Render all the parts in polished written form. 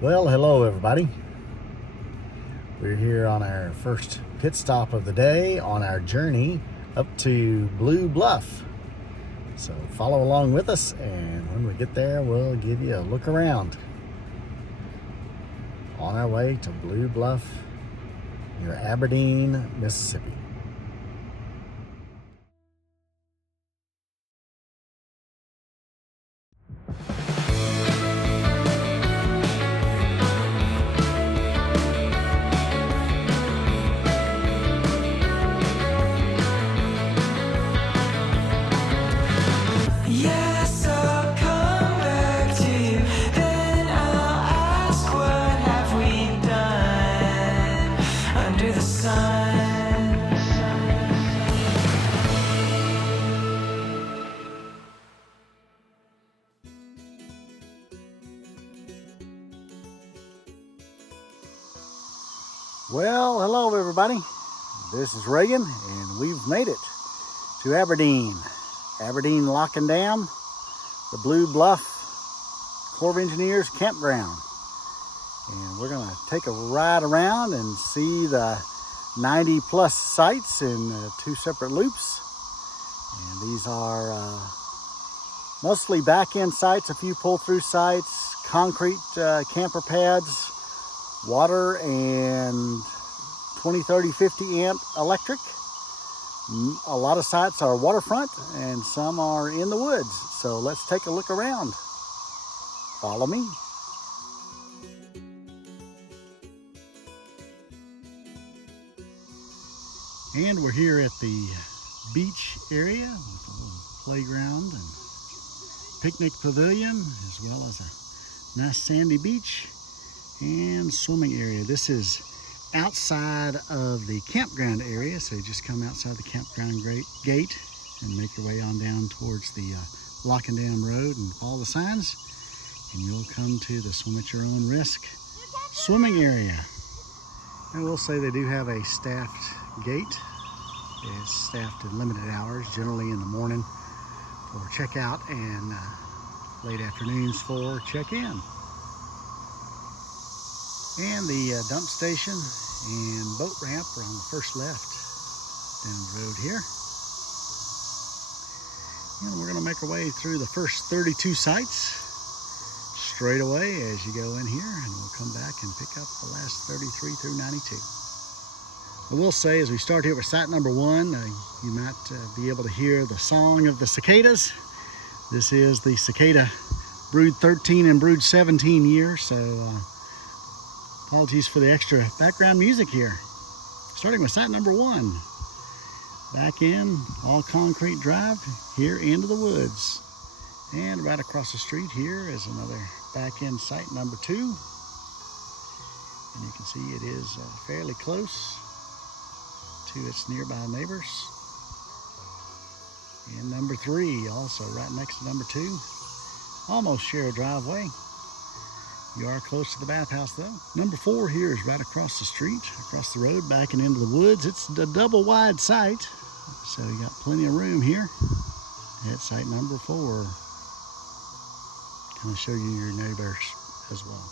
Well, hello everybody. We're here on our first pit stop of the day on our journey up to Blue Bluff. So follow along with us, and when we get there, we'll give you a look around. On our way to Blue Bluff near Aberdeen, Mississippi. Well, hello everybody. This is Reagan, and we've made it to Aberdeen Lock and Dam, the Blue Bluff Corps of Engineers campground. And we're gonna take a ride around and see the 90 plus sites in two separate loops. And these are mostly back-end sites, a few pull-through sites, concrete camper pads, water, and 20, 30, 50 amp electric. A lot of sites are waterfront and some are in the woods. So let's take a look around. Follow me. And we're here at the beach area with a little playground and picnic pavilion, as well as a nice sandy beach and swimming area. This is outside of the campground area, so you just come outside the campground gate and make your way on down towards the Lock and Dam Road and follow the signs, and you'll come to the swim at your own risk swimming area. I will say they do have a staffed gate. It's staffed in limited hours, generally in the morning for checkout and late afternoons for check-in. And the dump station and boat ramp are on the first left down the road here. And we're going to make our way through the first 32 sites straight away as you go in here, and we'll come back and pick up the last 33 through 92. I will say, as we start here with site number one, you might be able to hear the song of the cicadas. This is the cicada brood 13 and brood 17 year, so apologies for the extra background music here. Starting with site number one. Back in, all concrete drive here into the woods. And right across the street here is another back end site number two. And you can see it is fairly close to its nearby neighbors. And number three, also right next to number two. Almost share a driveway. You are close to the bathhouse though. Number four here is right across the street, across the road, backing into the woods. It's a double wide site, so you got plenty of room here at site number four. Kind of show you your neighbors as well.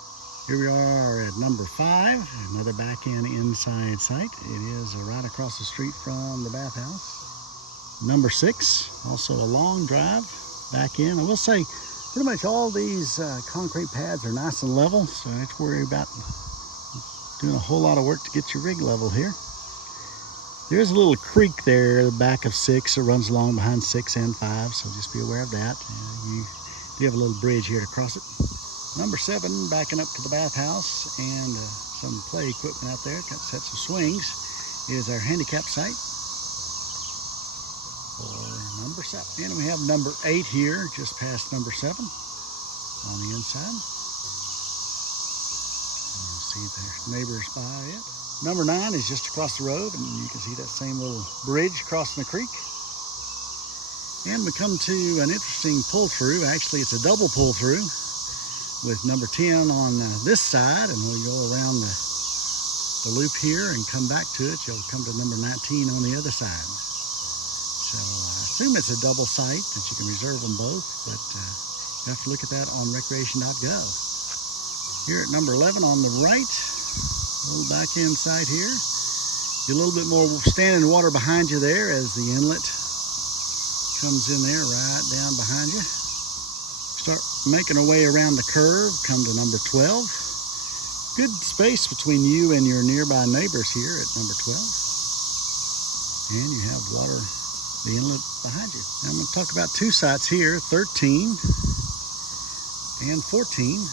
Here we are at number five, another back end inside site. It is right across the street from the bathhouse. Number six, also a long drive back in. I will say, pretty much all these concrete pads are nice and level, so don't have to worry about doing a whole lot of work to get your rig level here. There's a little creek there, the back of six, that runs along behind 6 and 5, so just be aware of that. You do have a little bridge here to cross it. Number seven, backing up to the bathhouse and some play equipment out there, got sets of swings, is our handicap site for number seven. And we have number 8 here, just past number 7 on the inside. You'll see there's neighbors by it. Number 9 is just across the road, and you can see that same little bridge crossing the creek. And we come to an interesting pull-through. Actually, it's a double pull-through with number 10 on this side, and we'll go around the loop here and come back to it. You'll come to number 19 on the other side. So I assume it's a double site that you can reserve them both, but you have to look at that on recreation.gov. Here at number 11 on the right, a little back end side here. Get a little bit more standing water behind you there as the inlet comes in there right down behind you. Start making our way around the curve, come to number 12. Good space between you and your nearby neighbors here at number 12. And you have water, the inlet behind you. Now I'm going to talk about two sites here, 13 and 14.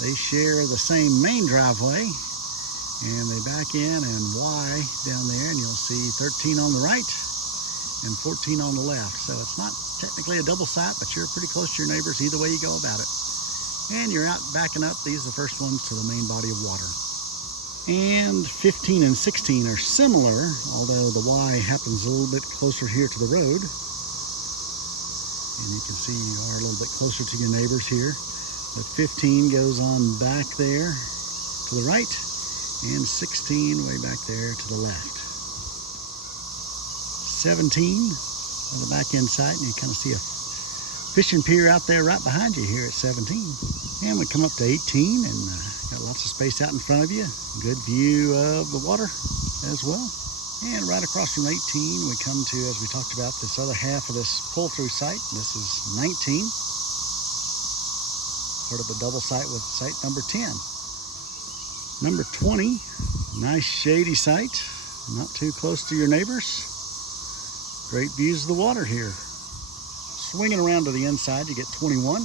They share the same main driveway, and they back in and Y down there, and you'll see 13 on the right and 14 on the left. So it's not technically a double site, but you're pretty close to your neighbors either way you go about it. And you're out backing up. These are the first ones to the main body of water. And 15 and 16 are similar, although the Y happens a little bit closer here to the road. And you can see you are a little bit closer to your neighbors here. But 15 goes on back there to the right, and 16 way back there to the left. 17 on the back end site, and you kind of see a fishing pier out there right behind you here at 17. And we come up to 18 and got lots of space out in front of you. Good view of the water as well. And right across from 18, we come to, as we talked about, this other half of this pull-through site. This is 19. Part of a double site with site number 10. Number 20, nice shady site, not too close to your neighbors. Great views of the water here. Swinging around to the inside, you get 21.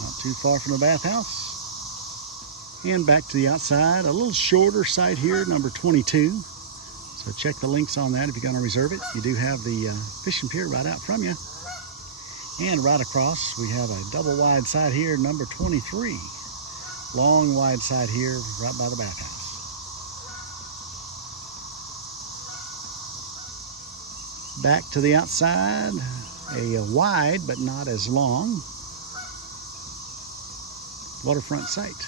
Not too far from the bathhouse. And back to the outside, a little shorter site here, number 22. So check the links on that if you're going to reserve it. You do have the fishing pier right out from you. And right across, we have a double wide side here, number 23. Long wide side here, right by the bathhouse. Back to the outside, a wide but not as long waterfront site.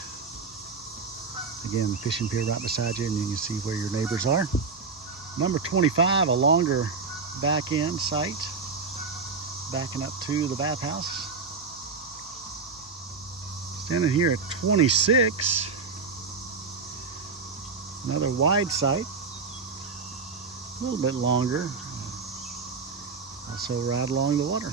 Again, the fishing pier right beside you, and you can see where your neighbors are. Number 25, a longer back end site, backing up to the bathhouse. Standing here at 26, another wide site, a little bit longer, also right along the water.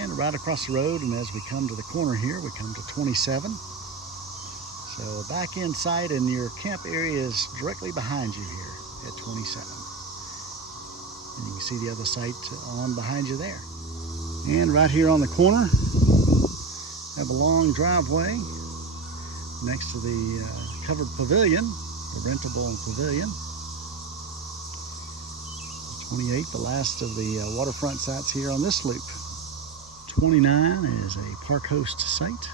And right across the road, and as we come to the corner here, we come to 27. So a back end site, and your camp area is directly behind you here at 27. And you can see the other site on behind you there. And right here on the corner, have a long driveway next to the covered pavilion, the rentable pavilion. 28, the last of the waterfront sites here on this loop. 29 is a park host site.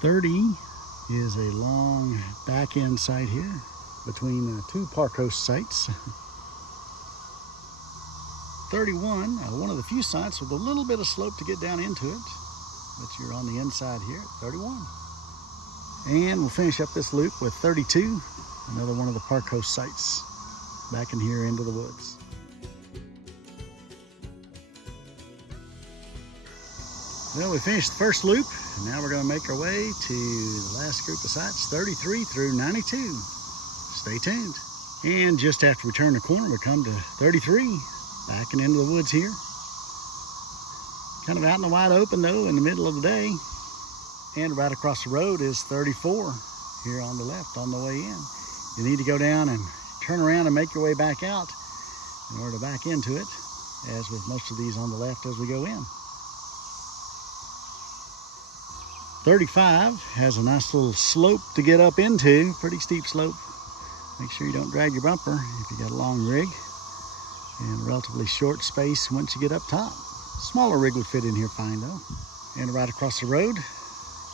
30 is a long back end site here between two park host sites. 31, one of the few sites with a little bit of slope to get down into it, but you're on the inside here at 31. And we'll finish up this loop with 32, another one of the park host sites, back in here into the woods. Well, we finished the first loop, and now we're going to make our way to the last group of sites, 33 through 92. Stay tuned. And just after we turn the corner, we come to 33, backing into the woods here. Kind of out in the wide open though, in the middle of the day. And right across the road is 34 here on the left on the way in. You need to go down and turn around and make your way back out in order to back into it, as with most of these on the left as we go in. 35 has a nice little slope to get up into, pretty steep slope. Make sure you don't drag your bumper if you got a long rig, and a relatively short space once you get up top. Smaller rig would fit in here fine though. And right across the road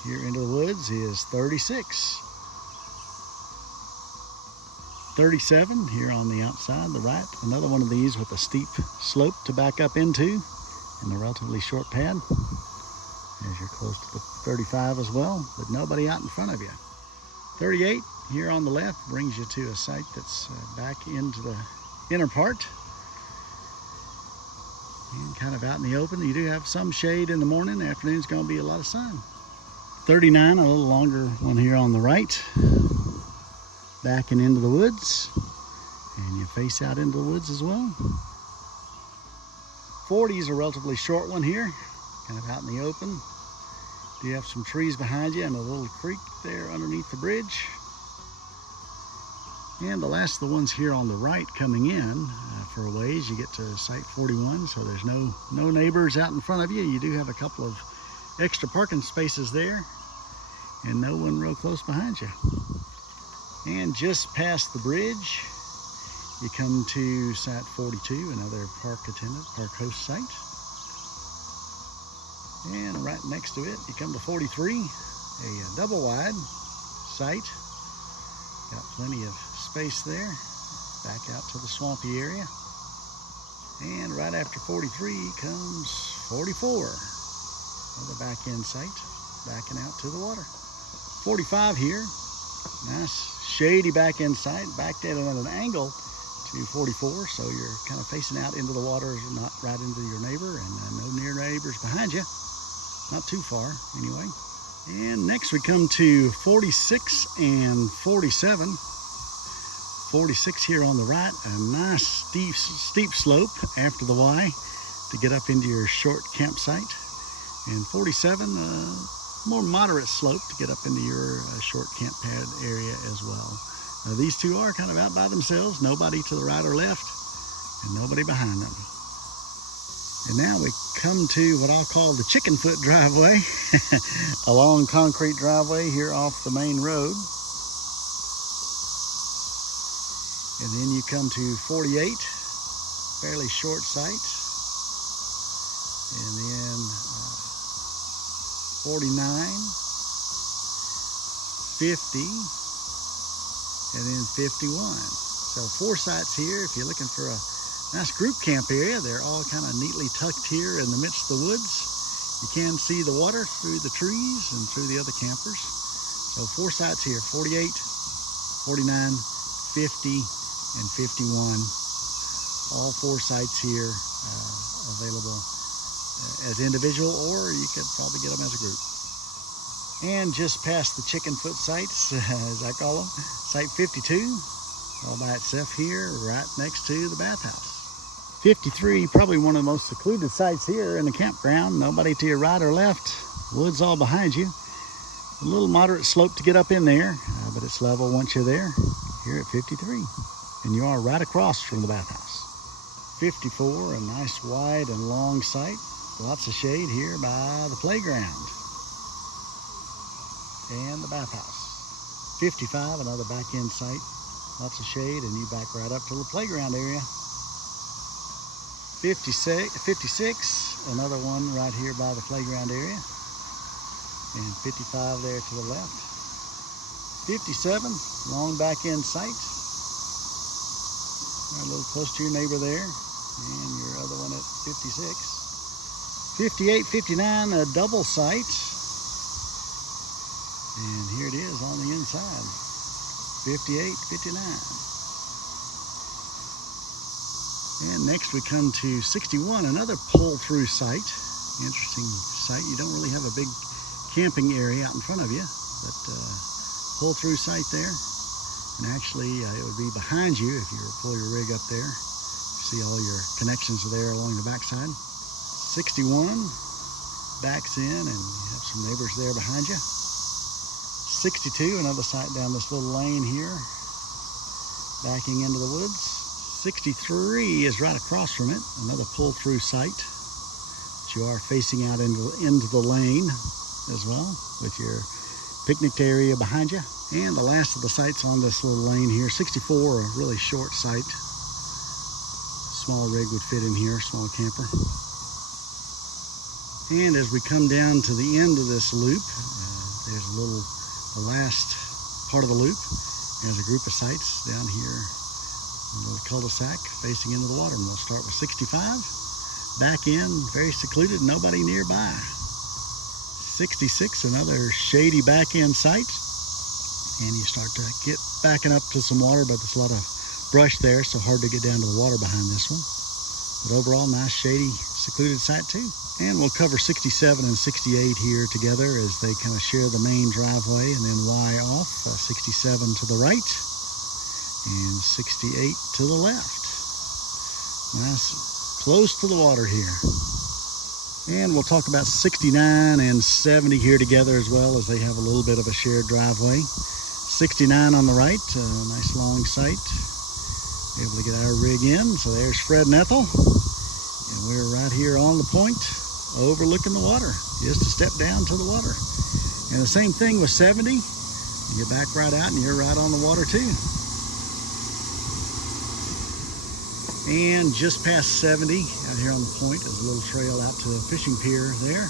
here into the woods is 36. 37 here on the outside, the right, another one of these with a steep slope to back up into and a relatively short pad, as you're close to the 35 as well, but nobody out in front of you. 38 here on the left brings you to a site that's back into the inner part. And kind of out in the open. You do have some shade in the morning. Afternoon's going to be a lot of sun. 39, a little longer one here on the right. Backing into the woods. And you face out into the woods as well. 40 is a relatively short one here. Kind of out in the open. Do have some trees behind you and a little creek there underneath the bridge. And the last of the ones here on the right coming in for a ways, you get to site 41, so there's no neighbors out in front of you. You do have a couple of extra parking spaces there and no one real close behind you. And just past the bridge, you come to site 42, another park host site. And right next to it, you come to 43, a double wide site. Got plenty of space there. Back out to the swampy area. And right after 43 comes 44. Another back end site, backing out to the water. 45 here. Nice shady back end site, backed in at an angle to 44, so you're kind of facing out into the water, not right into your neighbor, and no near neighbors behind you. Not too far, anyway. And next we come to 46 and 47. 46 here on the right, a nice steep slope after the Y to get up into your short campsite. And 47, more moderate slope to get up into your short camp pad area as well. These two are kind of out by themselves, nobody to the right or left, and nobody behind them. And now we come to what I'll call the chicken foot driveway, a long concrete driveway here off the main road. And then you come to 48, fairly short site. And then 49, 50, and then 51. So 4 sites here. If you're looking for a nice group camp area, they're all kind of neatly tucked here in the midst of the woods. You can see the water through the trees and through the other campers. So 4 sites here, 48, 49, 50, and 51. All 4 sites here available as individual, or you could probably get them as a group. And just past the chicken foot sites, as I call them, site 52, all by itself here, right next to the bathhouse. 53, probably one of the most secluded sites here in the campground. Nobody to your right or left, woods all behind you. A little moderate slope to get up in there, but it's level once you're there, here at 53. And you are right across from the bathhouse. 54, a nice wide and long site. Lots of shade here by the playground and the bathhouse. 55, another back end site. Lots of shade, and you back right up to the playground area. 56, another one right here by the playground area. And 55 there to the left. 57, long back end site. A little close to your neighbor there, and your other one at 56. 58, 59, a double site. And here it is on the inside. 58, 59. And next we come to 61, another pull-through site. Interesting site. You don't really have a big camping area out in front of you, but pull-through site there. And actually, it would be behind you if you were to pull your rig up there. You see all your connections are there along the backside. 61 backs in, and you have some neighbors there behind you. 62, another site down this little lane here, backing into the woods. 63 is right across from it, another pull-through site. But you are facing out into the lane as well, with your picnic area behind you. And the last of the sites on this little lane here, 64, a really short site. Small rig would fit in here, small camper. And as we come down to the end of this loop, there's the last part of the loop. There's a group of sites down here, a little cul-de-sac facing into the water. And we'll start with 65. Back in, very secluded, nobody nearby. 66, another shady back end site. And you start to get backing up to some water, but there's a lot of brush there, so hard to get down to the water behind this one. But overall, nice shady secluded site too. And we'll cover 67 and 68 here together as they kind of share the main driveway, and then Y off, 67 to the right and 68 to the left. Nice, close to the water here. And we'll talk about 69 and 70 here together as well, as they have a little bit of a shared driveway. 69 on the right, nice long site. Able to get our rig in. So there's Fred and Ethel. And we're right here on the point, overlooking the water. Just a step down to the water. And the same thing with 70. You back right out and you're right on the water too. And just past 70, out here on the point, is a little trail out to the fishing pier there.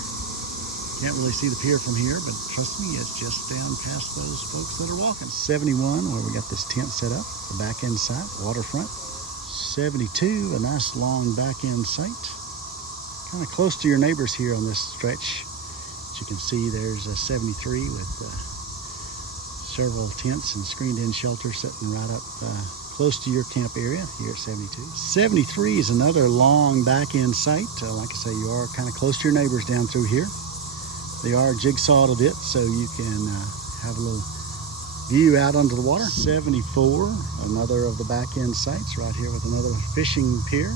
Can't really see the pier from here, but trust me, it's just down past those folks that are walking. 71, where we got this tent set up, the back end site, waterfront. 72, a nice long back end site. Kind of close to your neighbors here on this stretch. As you can see, there's a 73 with several tents and screened in shelters sitting right up close to your camp area here at 72. 73 is another long back end site. Like I say, you are kind of close to your neighbors down through here. They are jigsawed a bit so you can have a little view out onto the water. 74, another of the back end sites right here with another fishing pier.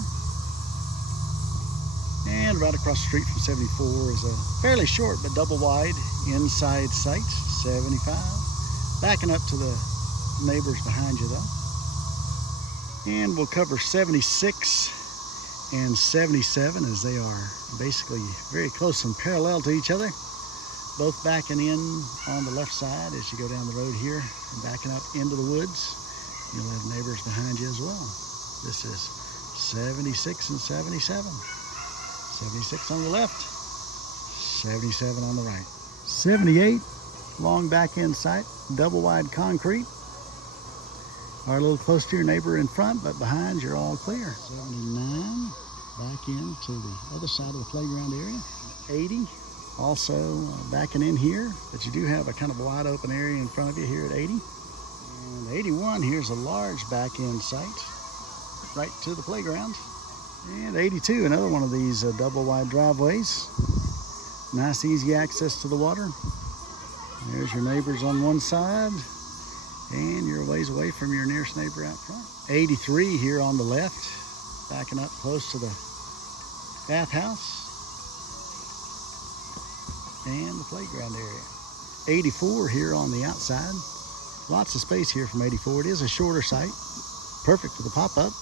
And right across the street from 74 is a fairly short but double wide inside site. 75, backing up to the neighbors behind you though. And we'll cover 76 and 77 as they are basically very close and parallel to each other. Both backing in on the left side as you go down the road here and backing up into the woods. You'll have neighbors behind you as well. This is 76 and 77. 76 on the left, 77 on the right. 78, long back end site, double wide concrete. Are a little close to your neighbor in front, but behind you're all clear. 79, back into the other side of the playground area. 80, also backing in here, but you do have a kind of wide open area in front of you here at 80. And 81, here's a large back end site, right to the playground. And 82, another one of these double wide driveways. Nice easy access to the water. There's your neighbors on one side. And you're a ways away from your nearest neighbor out front. 83 here on the left, backing up close to the bathhouse and the playground area. 84 here on the outside. Lots of space here from 84. It is a shorter site, perfect for the pop-up.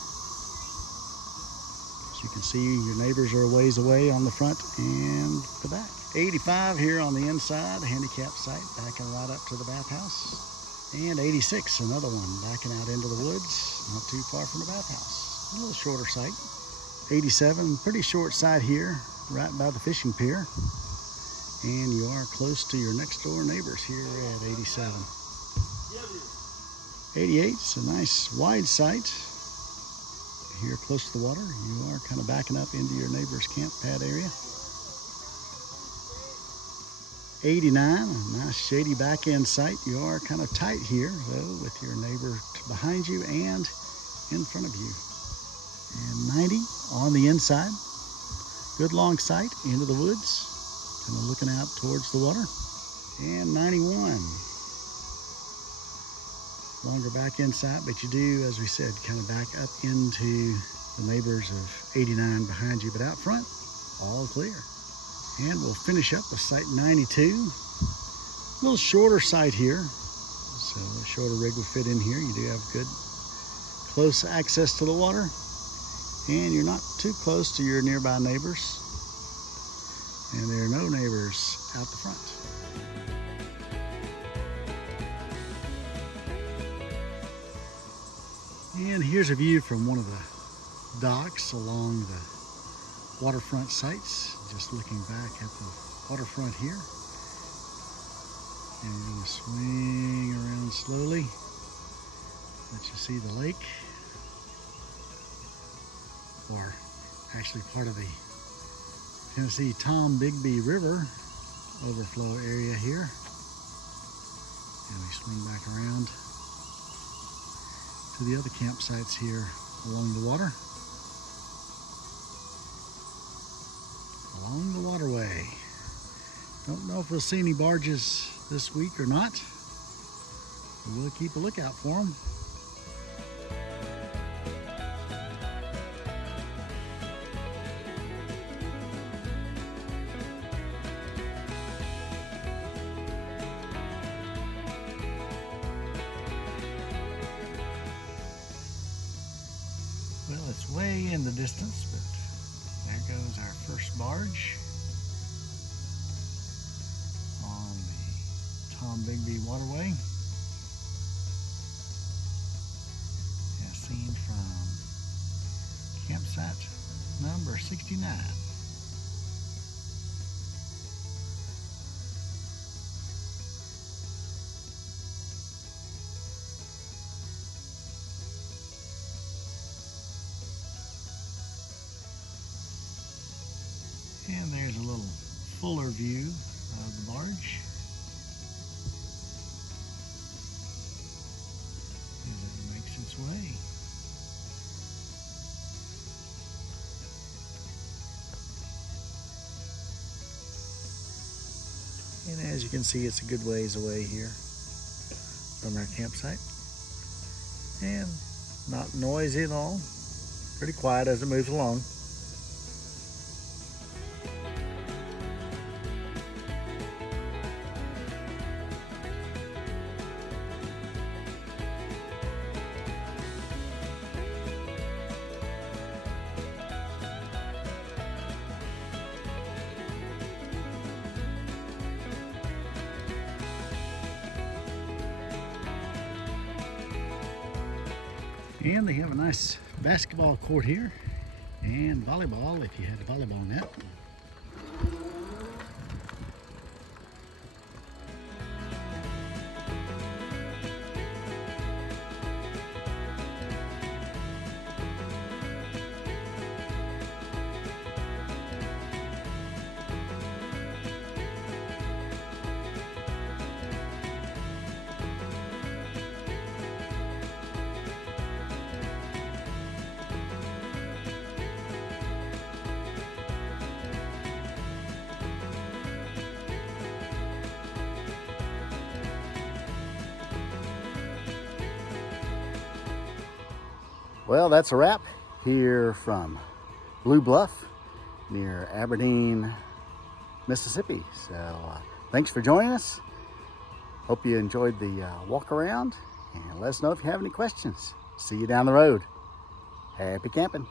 As you can see, your neighbors are a ways away on the front and the back. 85 here on the inside, a handicap site, backing right up to the bathhouse. And 86, another one, backing out into the woods, not too far from the bathhouse. A little shorter site. 87, pretty short site here, right by the fishing pier. And you are close to your next door neighbors here at 87. 88 is a nice wide site. Here close to the water, you are kind of backing up into your neighbor's camp pad area. 89, a nice shady back end site. You are kind of tight here though with your neighbor behind you and in front of you. And 90 on the inside. Good long site into the woods, kind of looking out towards the water. And 91. Longer back end site, but you do, as we said, kind of back up into the neighbors of 89 behind you, but out front, all clear. And we'll finish up with site 92. A little shorter site here, so a shorter rig will fit in here. You do have good close access to the water, and you're not too close to your nearby neighbors. And there are no neighbors out the front. And here's a view from one of the docks along the waterfront sites. Just looking back at the waterfront here. And we're going to swing around slowly. Let you see the lake. Or actually part of the Tennessee-Tombigbee River overflow area here. And we swing back around to the other campsites here along the water. know if we'll see any barges this week or not. We'll keep a lookout for them. Well, it's way in the distance, but there goes our first barge on the Tombigbee waterway. As seen from campsite number 69. And there's a little fuller view of the barge as it makes its way. And as you can see, it's a good ways away here from our campsite. And not noisy at all. Pretty quiet as it moves along. And they have a nice basketball court here and volleyball if you had a volleyball net. Well, that's a wrap here from Blue Bluff near Aberdeen, Mississippi. So thanks for joining us. Hope you enjoyed the walk around, and let us know if you have any questions. See you down the road. Happy camping.